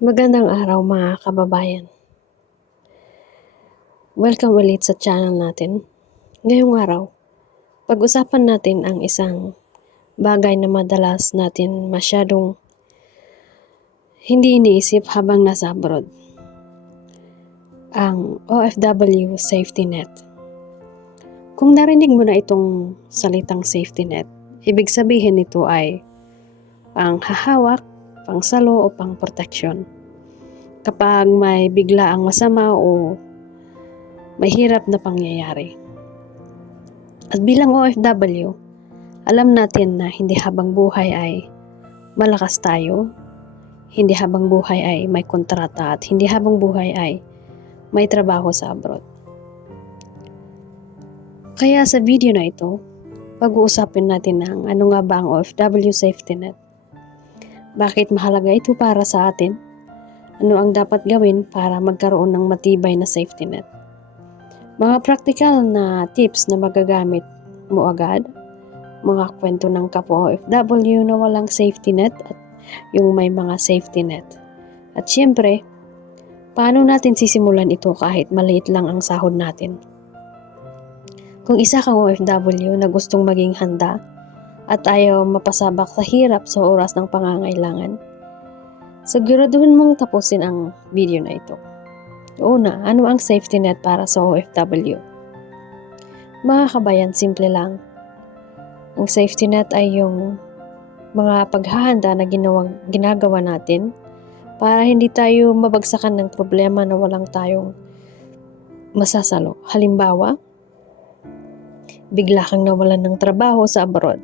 Magandang araw mga kababayan. Welcome ulit sa channel natin. Ngayong araw, pag-usapan natin ang isang bagay na madalas natin masyadong hindi iniisip habang nasa abroad. Ang OFW safety net. Kung narinig mo na itong salitang safety net, ibig sabihin nito ay ang hahawak, pangsalo o pang-protection. Kapag may bigla ang masama o mahirap na pangyayari. At bilang OFW, alam natin na hindi habang buhay ay malakas tayo, hindi habang buhay ay may kontrata at hindi habang buhay ay may trabaho sa abroad. Kaya sa video na ito, pag-uusapin natin ang ano nga ba ang OFW safety net. Bakit mahalaga ito para sa atin? Ano ang dapat gawin para magkaroon ng matibay na safety net? Mga practical na tips na magagamit mo agad, mga kwento ng kapwa OFW na walang safety net at yung may mga safety net. At syempre, paano natin sisimulan ito kahit maliit lang ang sahod natin? Kung isa kang OFW na gustong maging handa at ayaw mapasabak sa hirap sa oras ng pangangailangan, siguraduhin mong tapusin ang video na ito. Una, ano ang safety net para sa OFW? Mga kabayan, simple lang. Ang safety net ay yung mga paghahanda na ginagawa natin para hindi tayo mabagsakan ng problema na walang tayong masasalo. Halimbawa, bigla kang nawalan ng trabaho sa abroad.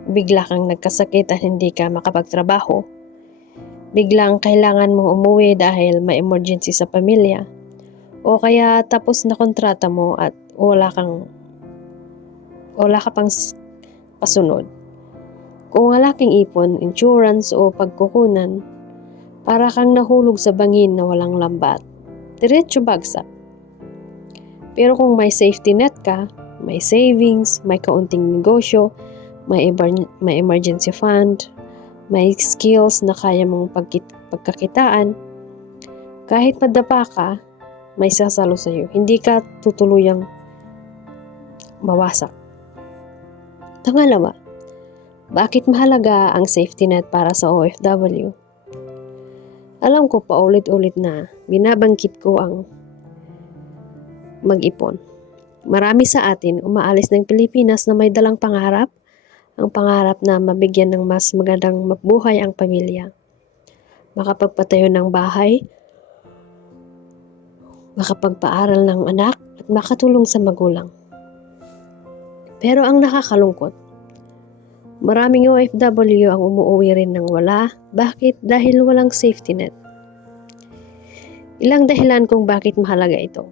Bigla kang nagkasakit at hindi ka makapagtrabaho. Biglang kailangan mong umuwi dahil may emergency sa pamilya. O kaya tapos na kontrata mo at wala ka pang pasunod. Kung wala kang ipon, insurance o pagkukunan, para kang nahulog sa bangin na walang lambat. Diretso bagsak. Pero kung may safety net ka, may savings, may kaunting negosyo, may emergency fund, may skills na kaya mong pagkakitaan, kahit madapa ka, may sasalo sa'yo. Hindi ka tutuluyang mawasak. Pangalawa, bakit mahalaga ang safety net para sa OFW? Alam ko paulit-ulit na binabanggit ko ang mag-ipon. Marami sa atin umaalis ng Pilipinas na may dalang pangarap, ang pangarap na mabigyan ng mas magandang mabuhay ang pamilya. Makapagpatayo ng bahay, makapagpaaral ng anak at makatulong sa magulang. Pero ang nakakalungkot, maraming OFW ang umuwi rin ng wala. Bakit? Dahil walang safety net. Ilang dahilan kung bakit mahalaga ito.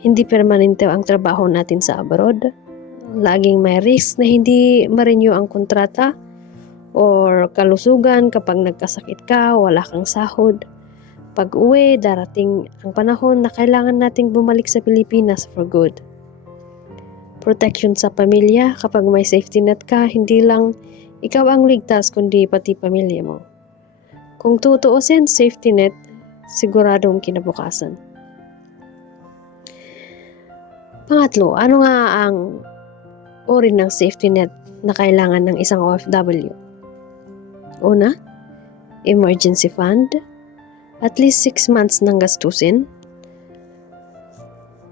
Hindi permanente ang trabaho natin sa abroad. Laging may risk na hindi ma-renew ang kontrata or kalusugan kapag nagkasakit ka, wala kang sahod. Pag uwi, darating ang panahon na kailangan nating bumalik sa Pilipinas for good. Protection sa pamilya, kapag may safety net ka, hindi lang ikaw ang ligtas kundi pati pamilya mo. Kung tutuusin, safety net, siguradong kinabukasan. Pangatlo, ano nga ang uri ng safety net na kailangan ng isang OFW? Una, emergency fund, at least 6 months ng gastusin.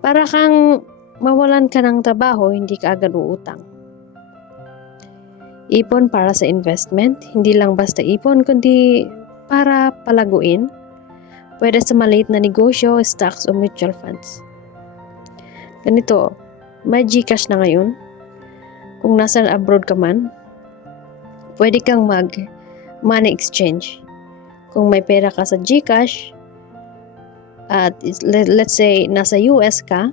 Para kang mawalan ka ng trabaho, hindi ka agad uutang. Ipon para sa investment, hindi lang basta ipon, kundi para palaguin. Pwede sa maliit na negosyo, stocks o mutual funds. Ganito, may GCash na ngayon. Kung nasa abroad ka man, pwede kang mag-money exchange. Kung may pera ka sa GCash, at let's say nasa US ka,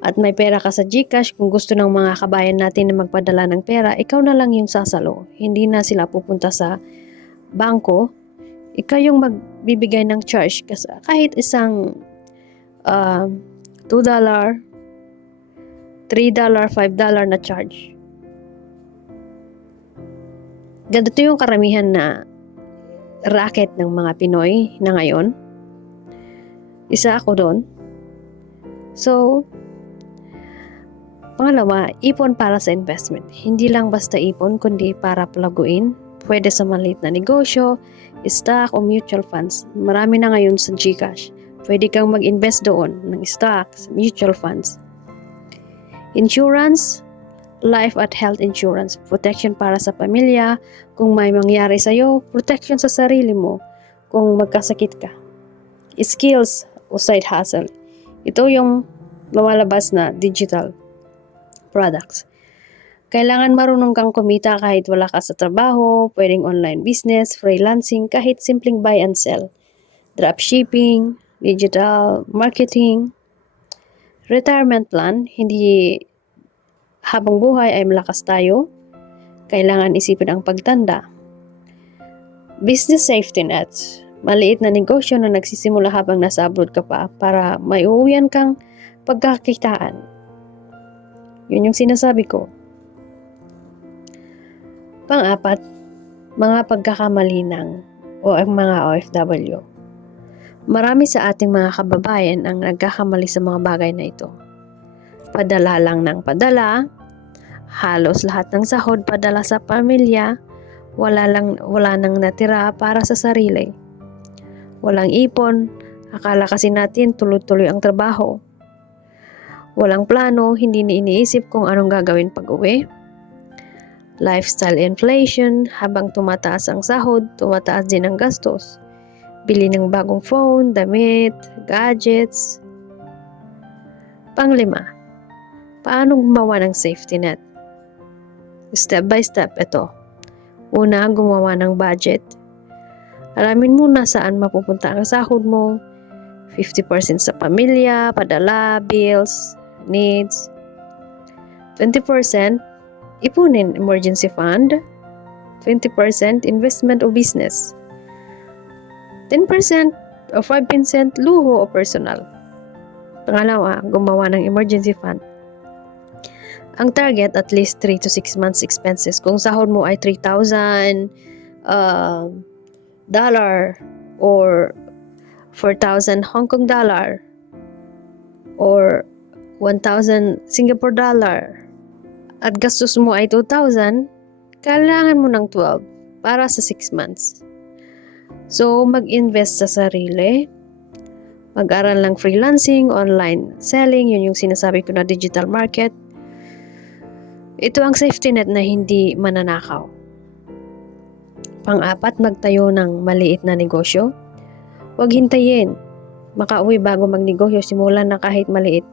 at may pera ka sa GCash, kung gusto ng mga kabayan natin na magpadala ng pera, ikaw na lang yung sasalo. Hindi na sila pupunta sa bangko. Ikaw yung magbibigay ng charge. Kasi kahit isang $2, $3, $5 na charge. Ganito yung karamihan na racket ng mga Pinoy na ngayon. Isa ako doon. So, pangalawa, ipon para sa investment. Hindi lang basta ipon, kundi para palaguin. Pwede sa maliit na negosyo, stock o mutual funds. Marami na ngayon sa GCash. Pwede kang mag-invest doon ng stocks, mutual funds. Insurance, life at health insurance. Protection para sa pamilya. Kung may mangyari sa'yo, protection sa sarili mo kung magkasakit ka. Skills o side hustle. Ito yung lumalabas na digital products. Kailangan marunong kang kumita kahit wala ka sa trabaho, pwedeng online business, freelancing, kahit simpleng buy and sell, dropshipping, digital marketing, retirement plan, hindi habang buhay ay malakas tayo, kailangan isipin ang pagtanda. Business safety net, maliit na negosyo na nagsisimula habang nasa abroad ka pa para may uuwian kang pagkakitaan. Yun yung sinasabi ko. Pang-apat, mga pagkakamali ng mga OFW. Marami sa ating mga kababayan ang nagkakamali sa mga bagay na ito. Padala lang ng padala, halos lahat ng sahod padala sa pamilya, wala nang natira para sa sarili. Walang ipon, akala kasi natin tuloy-tuloy ang trabaho. Walang plano, hindi iniisip kung anong gagawin pag-uwi. Lifestyle inflation, habang tumataas ang sahod, tumataas din ang gastos. Bili ng bagong phone, damit, gadgets. Panglima, paano gumawa ng safety net? Step by step, ito. Una, gumawa ng budget. Alamin muna saan mapupunta ang sahod mo. 50% sa pamilya, padala, bills, needs. 20%, ipunin emergency fund. 20% investment o business. 10% o 5% luho o personal. Pangalawa, gumawa ng emergency fund. Ang target, at least 3 to 6 months expenses. Kung sahod mo ay $3,000 or 4,000 Hong Kong dollar or 1,000 Singapore dollar at gastos mo ay 2,000, kailangan mo ng 12 para sa 6 months. So, mag-invest sa sarili, mag-aral ng freelancing, online selling, yun yung sinasabi ko na digital market. Ito ang safety net na hindi mananakaw. Pang-apat, magtayo ng maliit na negosyo. Huwag hintayin makauwi bago magnegosyo, simulan na kahit maliit.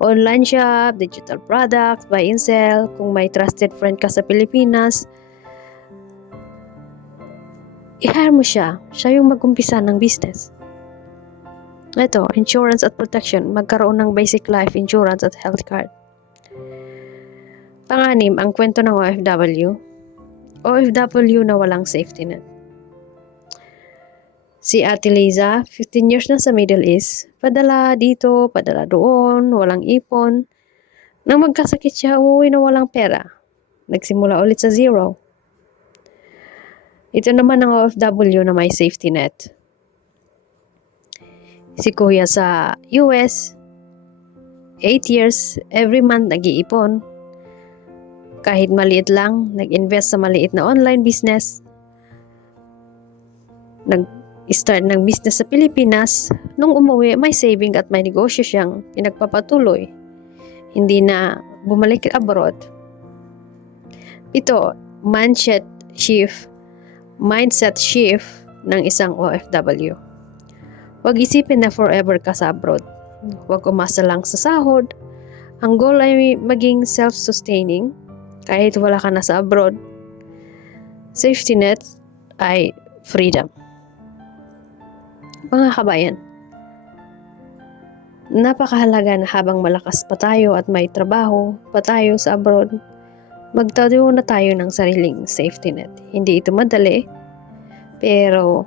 Online shop, digital products, buy and sell. Kung may trusted friend ka sa Pilipinas, i-hire mo siya. Siya yung mag-umpisa ng business. Ito, insurance at protection. Magkaroon ng basic life insurance at health card. Pang-anim, ang kwento ng OFW. OFW na walang safety net. Si Ate Liza, 15 years na sa Middle East, padala dito, padala doon, walang ipon. Nang magkasakit siya, umuwi na walang pera. Nagsimula ulit sa zero. Ito naman ang OFW na may safety net. Si Kuya sa US, 8 years, every month nag-iipon. Kahit maliit lang, nag-invest sa maliit na online business. Nag-start ng business sa Pilipinas. Nung umuwi, may saving at may negosyo siyang pinagpapatuloy. Hindi na bumalik abroad. Ito, mindset shift ng isang OFW. Huwag isipin na forever ka sa abroad. Huwag umasa lang sa sahod. Ang goal ay maging self-sustaining kahit wala ka na sa abroad. Safety net ay freedom. Mga kabayan, napakahalaga na habang malakas pa tayo at may trabaho pa tayo sa abroad, magtayo na tayo ng sariling safety net. Hindi ito madali, pero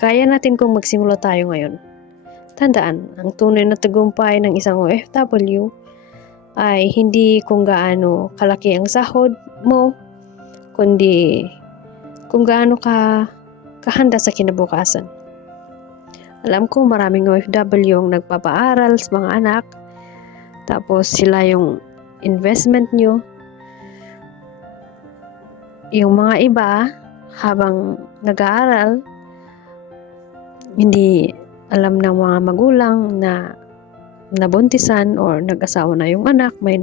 kaya natin kung magsimula tayo ngayon. Tandaan, ang tunay na tagumpay ng isang OFW ay hindi kung gaano kalaki ang sahod mo, kundi kung gaano ka kahanda sa kinabukasan. Alam ko maraming OFW yung nagpapaaral sa mga anak, tapos sila yung investment nyo. Yung mga iba, habang nag-aaral, hindi alam ng mga magulang na nabuntisan or nag-asawa na yung anak, may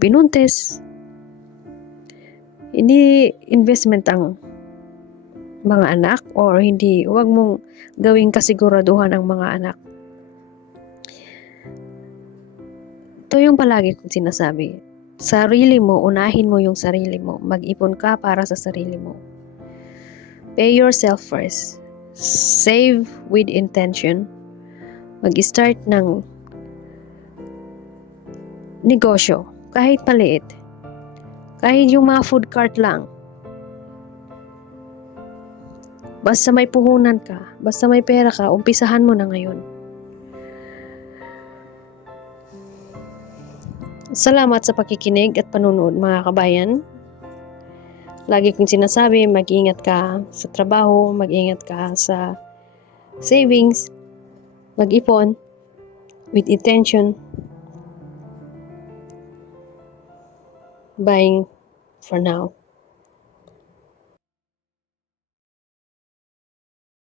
binuntis. Hindi investment ang mga anak, or huwag mong gawing kasiguraduhan ang mga anak. Ito yung palagi kong sinasabi. Sarili mo, unahin mo yung sarili mo. Mag-ipon ka para sa sarili mo. Pay yourself first. Save with intention. Mag-start ng negosyo. Kahit maliit. Kahit yung mga food cart lang. Basta may puhunan ka, basta may pera ka, umpisahan mo na ngayon. Salamat sa pakikinig at panunood, mga kabayan. Lagi kong sinasabi, mag-ingat ka sa trabaho, mag-ingat ka sa savings, mag-ipon with intention. Bye for now.